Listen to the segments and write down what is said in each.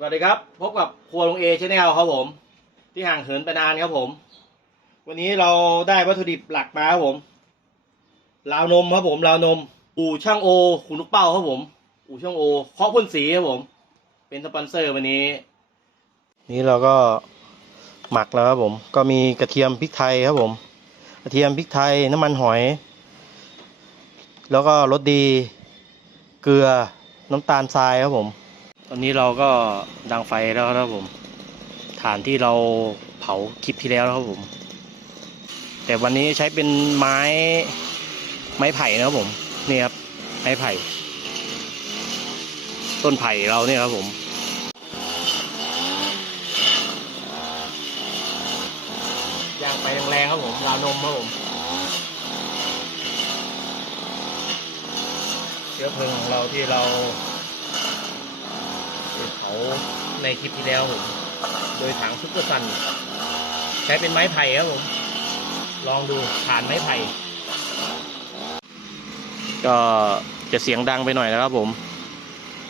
สวัสดีครับ พบกับครัวลงเอชแนลครับผม ที่ห่างเหินไปนานครับผม วันนี้เราได้วัตถุดิบหลักมาครับผมราวนมครับผมราวนม อู่ช่างโอคุณลูกเป้าครับผม อู่ช่างโอเคาะพ่นสีครับผม เป็นสปอนเซอร์วันนี้ นี่เราก็หมักแล้วครับผม ก็มีกระเทียมพริกไทยครับผม กระเทียมพริกไทยน้ำมันหอย แล้วก็รสดี เกลือน้ำตาลทรายครับผม ตอนนี้เราก็ดังไฟแล้วครับผมฐานที่เราเผาคลิปที่แล้วครับผม แต่วันนี้ใช้เป็นไม้ไม้ไผ่นะครับผมนี่ครับไม้ไผ่ ต้นไผ่เราเนี่ยครับผมย่างไปแรงๆครับผมราวนมครับผมเชื้อเพลิงของเราที่เราาในคลิปที่แล้วผมโดยถังซุปเปอร์ซันใช้เป็นไม้ไผ่ครับผม ลองดูฐานไม้ไผ่ก็จะเสียงดังไปหน่อยนะครับผม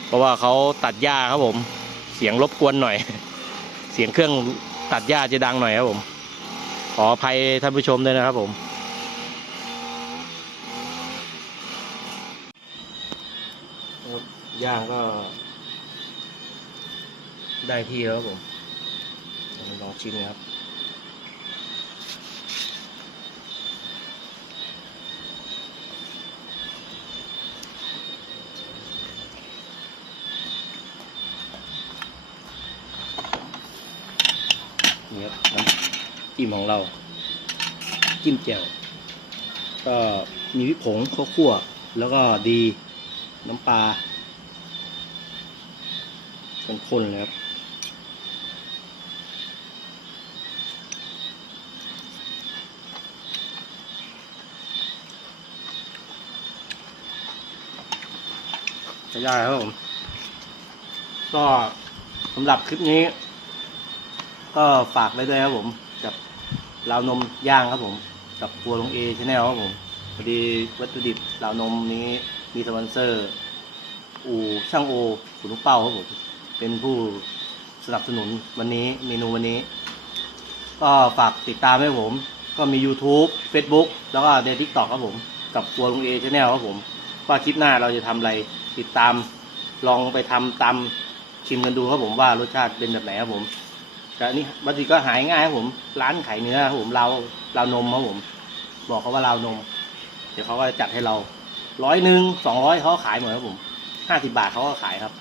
เพราะว่าเขาตัดหญ้าครับผม เสียงรบกวนหน่อย เสียงเครื่องตัดหญ้าจะดังหน่อยครับผม ขออภัยท่านผู้ชมด้วยนะครับผมครับย่างก็ ได้ที่แล้วครับผมลองชิมนะครับนี่ครับน้ำจิ้มของเรา จิ้มแจ่วก็มีพริกผงข้าวคั่ว แล้วก็ดีน้ำปลาเป็นคนเลยครับ ใช้ได้ครับผม ก็สำหรับคลิปนี้ ก็ฝากไว้ด้วยครับผม กับราวนมย่างครับผม กับครัวลงเอชแนลครับผมพอดีวัตถุดิบราวนมนี้มีสปอนเซอร์ อูช่างโอขุนลูกเป้าครับผม เป็นผู้สนับสนุนวันนี้เมนูวันนี้ ก็ฝากติดตามให้ผม ก็มี YouTube Facebook แล้วก็ในทิกตอกครับผม กับครัวลงเอชแนลครับผม ว่าคลิปหน้าเราจะทำอะไร ติดตามลองไปทำตามชิมกันดูครับผมว่ารสชาติเป็นแบบไหนครับผมแต่อันนี้บางทีก็หายง่ายครับผม ร้านขายเนื้อครับผมเราเรานมครับผม บอกเขาว่าเรานม เดี๋ยวเขาก็จัดให้เราร้อยหนึ่งสองร้อยเขาขายหมดครับผมห้าสิบาทเขาก็ขายครับ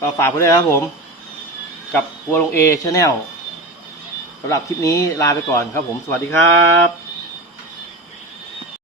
ก็ฝากไปด้วยครับผม กับครัวลงเอชแนลสำหรับคลิปนี้ลาไปก่อนครับผม สวัสดีครับ